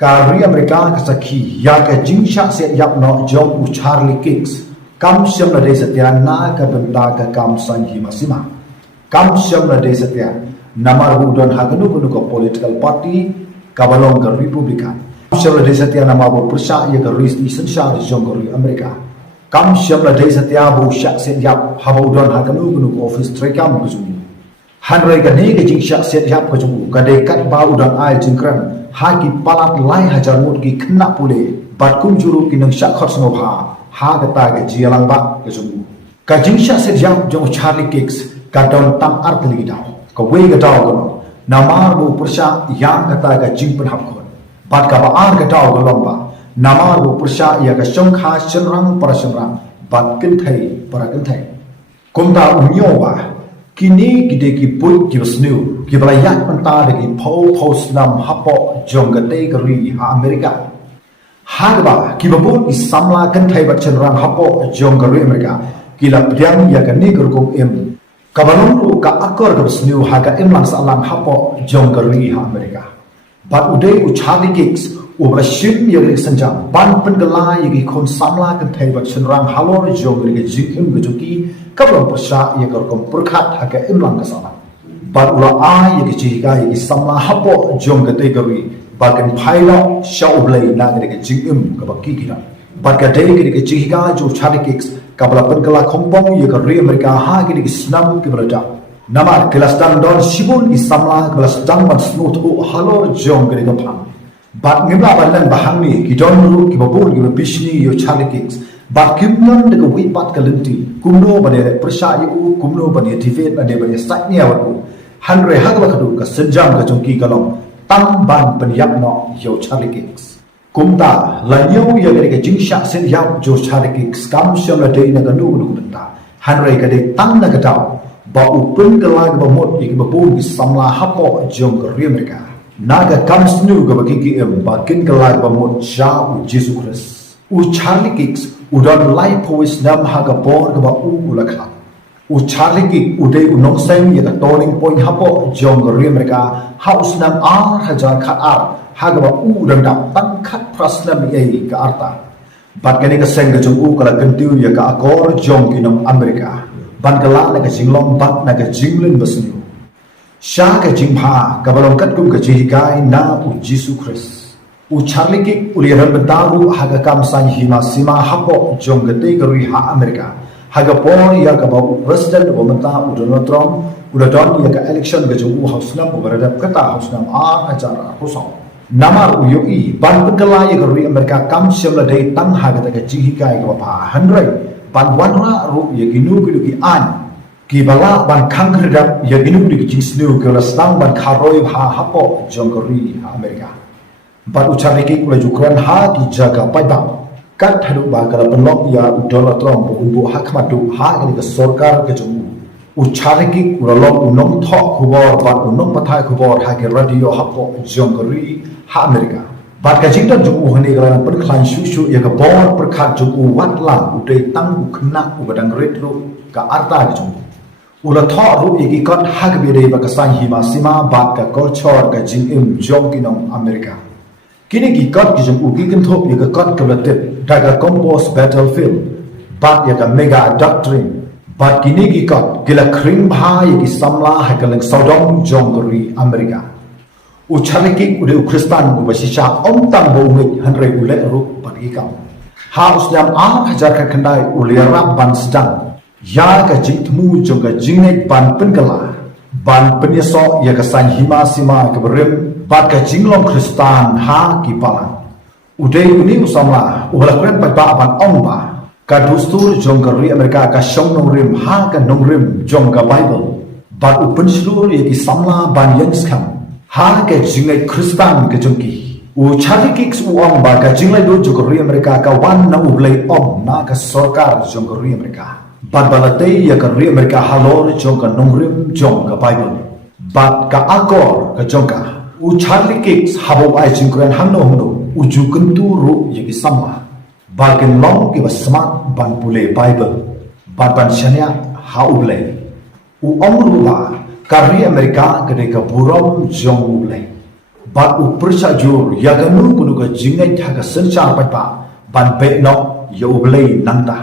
Kari Amerika kasaki ya ka jingsha Siat yap no Jong u Charlie Kicks kam syam la de satya na ka benda ka kam san hi masima kam syam la de satya namar budon haganu kunu ko political party kabalong ka republican syam la de satya nama bo persya ya ka risti sensha Jong ko Amerika kam syam la de satya bo syak Siat yap habo udon haganu kunu ko office trekam ko jumi hanrei ka ne ka jingsha Siat yap ko jumu ka de kat ba udon ai jingkran haki palat lai hajar mut ki kena pule bat kum juru ki nang syak khot sngo ha kata ke jialang ba ke sumu ka jingsha Siat yap Jong Charlie Kicks ka don tam art li daw ka we ka daw ko namar bu persya yang kata ka jing pen hap kon bat ka ba ar ka daw ko lomba namar bu persya ya ka shong kha shenrang para shenrang bat kin thai para kin thai kum ta unyo wa kini gide ki put Jingsniew ki balayak panta de ki pho snam hapo Jong gate gari ha Amerika hagba ki babun ki samla kan thai bat chenrang hapo Jong gari Amerika ki la pdiang ya kan ni gurkum em kabalong ru ka akor ka Jingsniew ha ka em lang salang hapo Jong gari ha Amerika bat udai u Charlie Kicks u bala shim ya ri sanjang ban pen gala ya ki kon samla kan thai bat chenrang halor Jong gari ke Jingsniew ke joki kabalong persya ya gurkum perkhat ha ka em lang ka salang bat ula a ya ki jiga ya ki samla hapo Jong gate gari bagan pilot shaw blay na ke Jingsniew ka baki kira bat ka dei ke jiga jo Charlie Kicks kabla penkala kompong ya ka ri Amerika ha ke snam ke berada nama kelas dan don sibun di samla kelas dan ban smooth u halor Jong ke pang bat ngibla balan bahang ni ki don ru ki babur ki bishni yo Charlie Kicks bat kimnon de wi pat ka lenti kumno bane persya yu kumno bane tivet bane bane saknya wa hanre hagla khadu ka senjam ka jongki kalong tam ban penyap no yo Charlie Kicks kumta lanyo ya ke jingsha Siat yap jo Charlie Kicks kam syam la de na ka nu ta hanre ka de tang na ka daw ba upun ka lag ba mot ki ba pun ki samla hapo Jong ka ri Amerika naga kam snu ka ba ki em ba kin ka lag ba mot ja u Jesus Christ u Charlie Kicks udon lai powis nam ha ka por ka ba u la kha u Charlie Kicks udai unong sang ya ka turning point hapo Jong ka ri Amerika house nam ar hajar khat ar ha ka ba u dang dam tang khat prasnam ei ka arta bat kani ka seng ka jong u ka la kentiu ya ka akor Jong ki nong Amerika ban ka la ka jinglong bat na ka jinglin basnu sha ka jingpha ka balong kat kum ka jigai na u Jesus Christ u Charlie Kicks uliran bentaru haga kam san hima sima hapo Jong gate gari ha Amerika haga por ya ka ba president wa menta u Donald Trump udah don ya ka election ga jong u house nam uberada kata house nam a acara hosong namar u yoi ban pekala ya gari Amerika kam syamla dai tang haga ta ka jigai ga ba hanrai ban wanra ru ya ginu ki an ki bala ban khang khredap ya ginu ki Jingsniew ke la stang ban kharoi ha hapo Jong gari ha Amerika bat u Charlie Kicks ula jukran ha ki jaga paibang kat hadu ba kala penlok ya Donald Trump bu hakmatu ha ni ke sarkar ke jung u Charlie Kicks ula lok unong thok khubor bat unong pathai khubor ha ke radio hapo Jong gari ha Amerika bat ka jingta jung u hani kala pen khlan shu ya ka bor perkhat jung u wat la u dei tang u khna u badang retro ka arta ke jung ula thok ru ki kot ha ke be dei ba ka san hi ma sima bat ka culture ka Jingsniew Jong ki nong Amerika kini ki kot ki jong uki kan thop ya ka kot ka latet daga compost battlefield bat ya ka mega doctrine bat kini ki kot gila kring bha ya ki samla ha ka lang Sodom Jong gari Amerika u Charlie Kicks ude u Kristan u basisha om tang bo mit hanre ule ru bat ki kam ha uslam a hajar ka khandai u lerap ban sedang ya ka Jingsniew Jong ka Jingsniew ban penkala ban penyeso ya ka san hima sima ka berem bat ka jinglong Kristan ha ki palang udai uni usamla ubala kren pa ban ong ba ka dustur Jong gari Amerika ka shong nong rim ha ka nong rim Jong ka Bible bat upen slur ya ki samla ban yang skam ha ka jingai Kristan ka jongki u Charlie Kicks u ong ba ka jinglai do Jong gari Amerika ka wan na ublai ong na ka sarkar Jong gari Amerika bat balatei ya ka ri Amerika halor Jong ka nong rim Jong ka Bible bat ka akor ka Jong ka u Charlie Kicks habo ai jingkran hangno uju kentu ru yaki sama bagen long ki basmat ban pule Bible ban shania ha uble u omru ba kari Amerika gede ka burom Jong uble bat u persajur yaganu bunu ka jingai tha ka sencha pai pa ban be no yo blei nangta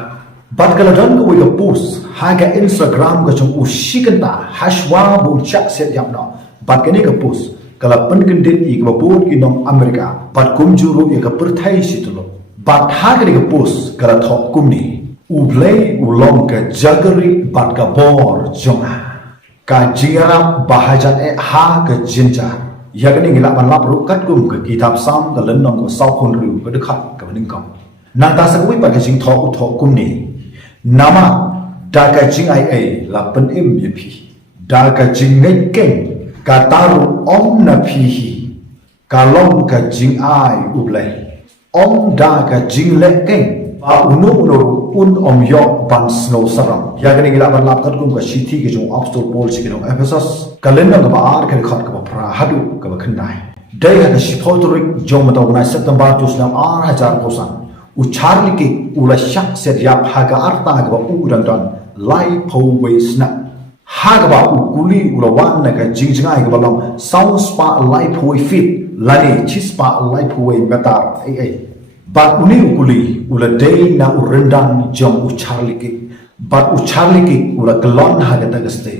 bat kala don ko ga post ha ga Instagram ka chung u shikanta hashwa bu cha set yap no bat ka ni ka post kala pen kendit I ka bot ki nong Amerika bat kum juru ya ka perthai situlo bat ha ga ni ka post kala thok kum ni u blei u long ka jagari bat ka bor jonga ka jingara bahajan ha ka jinja yagani ngila ban lap ru kat kum ka kitab sam ka len nong ko sau khon ru ka de khat ka ning kam nang ta sa wi pa ka jing tho u tho kum ni nama da ka jing ai la pen im ye phi da ka jing ngai ken ka taru om na phi hi ka long ka jing ai u blai om da ka jing le ken ba unu un om yo ban snow saram yagani ngila ban lap kat kum ka shithi ke jong apostol paul chi ke nong Ephesus ka len nong ka ba ar ka khat ka ba pra hadu ka ba khandai dai ha shi photorik jong ma taw na September 2000 kosan u charli ke u la shak set yap ha ka arta ka ba u ran don lai pho we sna ha ka ba u kuli u la wan na ka jingjngai ka ba long sound spa lai pho we fit lani chi spa lai pho we meta ai bat uni ukuli ula day na urendang jom u charli ke bat u charli ke ula kelon ha ka tagaste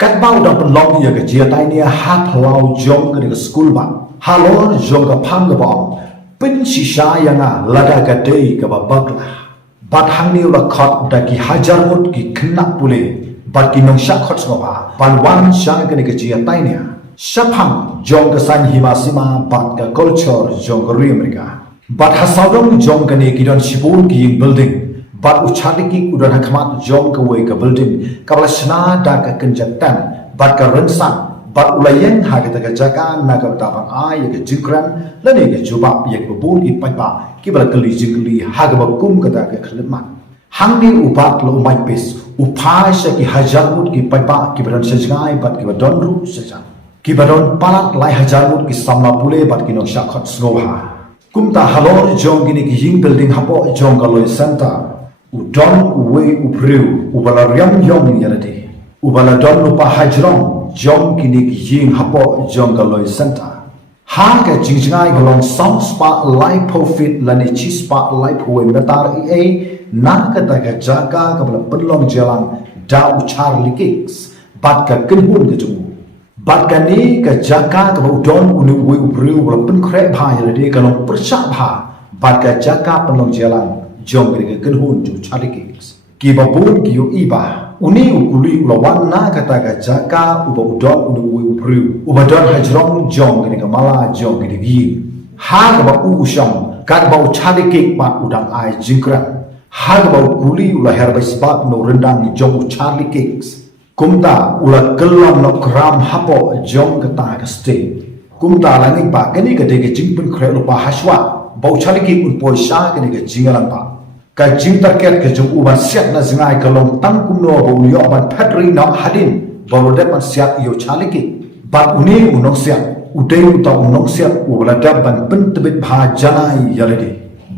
kat bau dang pelong ya ka jia tai ni ha phlau jom ka ni school ba halor jom ka pham ka ba pin si sha ya nga laga ka day ka ba bagla bat hang ni ula khot da ki hajar mut ki khna pule bat ki nong sha khot so ba ban wan sha ka ni ka jia tai ni shapham jom ka san himasima bat ka culture jom ka ri Amerika bat hasadong jong ka ni kidon sibul ki building bat uchadi ki udan hakmat jong ka we ka building kabla shna da ka kenjatan bat ka rensan bat ulayen ha ka ta jaka na ka ta bang ai ka jingkran la ni ka juba ye ka bul ki pa ba ki bala kali jingli ha ka ba kum ka ta ka khlemat hang ni ubat lo mai pes upha sha ki hajar mut ki pa ba ki badan sajgai bat ki badon ru saja ki badon palat lai hajar mut ki samla pule bat ki no sha khat snow ha kumta halor jong gini ki ying building hapo jong galoi santa udon uwe upriu ubala ryam yong yalade ubala don lupa hajrong jong gini ki ying hapo jong galoi santa ha ka jingjngai galong sound spa life profit lani chi spa life we metar e na ka ta ka jaga ka bala penlong jalang da uchar likix bat ka kenhun ka tu bat ka ni ka jaka ka udon unu we upriu bala pen kre bha yalade ka long persha bha bat ka jaka penlong jalang jong ka kenhun ju chalikix ki babun ki yo iba uni ukuli ulawan na kata ka jaka uba udon unu we upriu uba don hajrong jong ka mala jong ka gi ha ka ba u sham ka ba chalikix bat udang ai jingkra ha ka ba ukuli ula herba sbat no rendang jong chalikix kumta ula kelam no kram hapo jong kata ka stay kumta langing ba kani ka de ka jingpun kre lupa haswa bau chaliki un poi sha kani ka jingalang ba ka jing tarket ka jong uban siat na zingai ka long tang kum no bo yo ban patri no hadin borodet man siat yo chaliki ba uni unong siat udai uta unong siat ula dab ban pentebit bha janai yaledi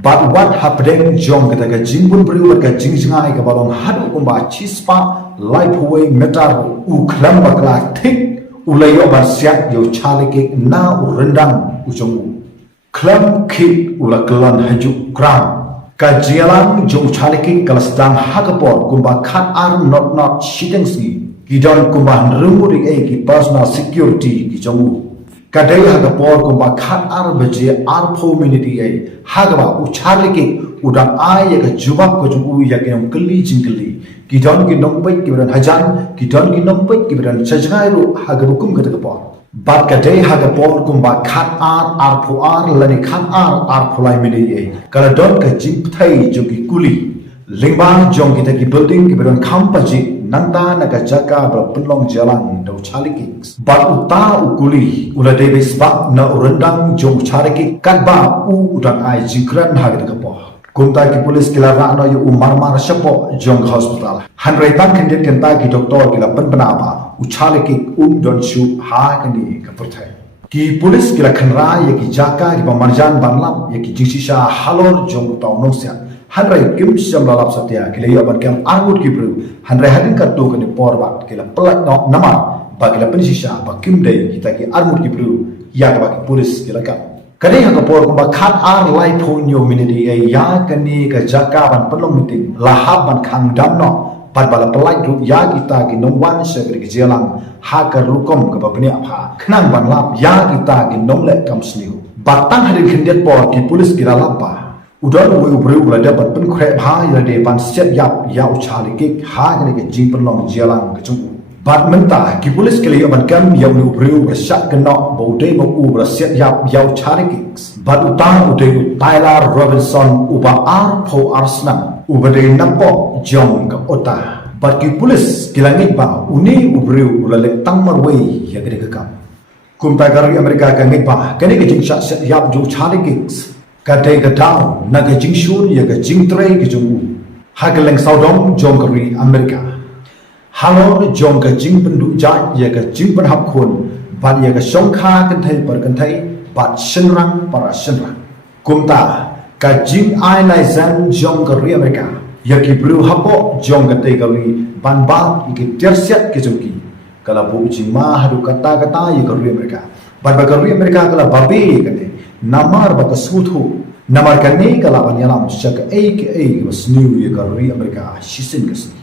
but what happening jong kata ka jingbun beriu ka jingjngai ka balong hadu kumba chispa life way metar u khlam bakla thik ulayo ban siat yo chaliki na urendang ujong khlam ki ula klan haju kram ka jialang jong chaliki kalasdang hakapor kumba khat ar not shitengsi kidon kumba nrumuri e ki personal security ki jongu kadai hakapor kumba khat ar baje ar pho minute e hagaba u chaliki udang ay ka jubak ko jongu ya ke kli jingli kidon ki nombai ki beran hajan kidon ki nombai ki beran chajngai ru hagabukum kadakapor bat kadai hagapor kumba khat ar pho ar lani khat ar pholai mini e kala don ka jing thai jogi kuli lingbang jong kita ki building ki beran khampaji nanta na ka jaka bra punlong jalang do chaliki bat uta ukuli ula debe sbak na urendang jong chariki kadba u udang ai jingkran hagakapor kumta ki polis kila rana yu umar shapo jong hospital hanrai tan kendet kenta ki doktor kila penapa uchaleki don shu ha kani ka perthai ki polis kila khanra ye ki jaka ki marjan banlam ye ki jingsisha halor jong taw no sia hanrai kim sham lalap satya kila yo ban kam armut ki bru hanrai hadin ka to kani porbat kila plak no nama ba kila pensisha ba kim dei kita ki armut ki bru ya ka bagi polis kila ka kani ha ka por ko ba khat ar lai phonyo minidi e ya kani ka jaka ban pelong mitin lahab ban khang dam no pat bala pelai ru ya kita ki nong wan se ki jelang ha ka rukom ka ba bni apha khnang ban lap ya kita ki nong le kam sniu batang hadin khindet por ki polis kila lapa udon we ubreu la dapat pen khre bha ya de ban set yap ya uchali ki ha ni ke jing pelong jelang ka chung bat menta ki polis ke liya ban kam ya ubreu ka syak ka no bo de bo u bra set yap ya uchali ki bat utang ude Tyler Robinson uba ar pho arsnam uba de nampo Jong ka ota bat ki polis kilangit ba uni ubreu la le tang marwe ya ke ka kum ta gar Amerika ka ngit ba kani ke jing syak set yap jo uchali ki kadai ka down naga Shun ya ka Jingtrei ki jung hageleng saudom Jong kari Amerika halon Jong ka Jing pendu ja ya ka Jing pen hap khun bat ya ka songkha kan thai par kan thai bat shenrang para shenrang kumta ka Jing ai lai zan Jong kari Amerika ya ki bru hapo Jong ka tai kari ban ba ki tersiat ki jung ki kala bu Jing ma hadu kata ya kari Amerika bat ba kari Amerika kala babe kan namar baka suthu namar kani kalaban yalam shak ke Jingsniew ye kari Amerika shisin kasni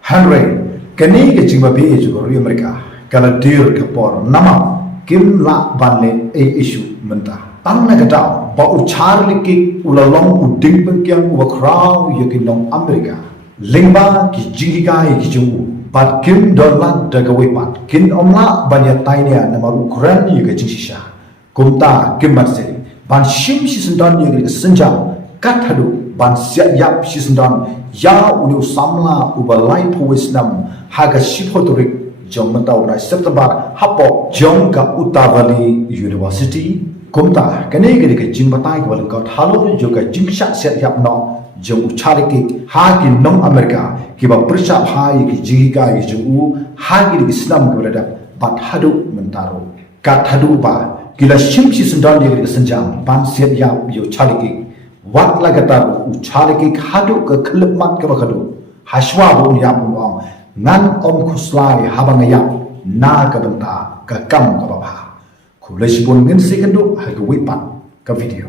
Henry kani ke jingba be ju kari Amerika kala dir ke por nama kim la banle issue menta tanna kata ba uchar likik ulalong uding pengkyang uba kraw ye kinong Amerika lingba ki jingiga ki jungu pat kim donlan daga wepat kin omla banya tainia namar Ukraine ye ke jingshisha kumta kimbat se ban shim si sendan ye senjam kat hadu ban siat yap si sendan ya uni samla ubalai puisnam haga shiphotorik Jong mentau na September hapo Jong ka Utavali University kumta kane ge ke jing batai ko lang ka thalo jo ka jing sha siat yap no Jong uchari ki ha ki nong Amerika ki ba prisha hai ki jiga ki ju ha ki Islam ko da bat hadu mentaro kat hadu ba kila shim si sendan dia ke senjam ban siat yap yo chaliki wat la kata u chaliki hadu ke kelemat ke bakadu haswa bu ya bu ong ngan om khuslai habang yap na ka benta ka kam ka ba khu le sibon ngin sekendo ha ke wipat ka video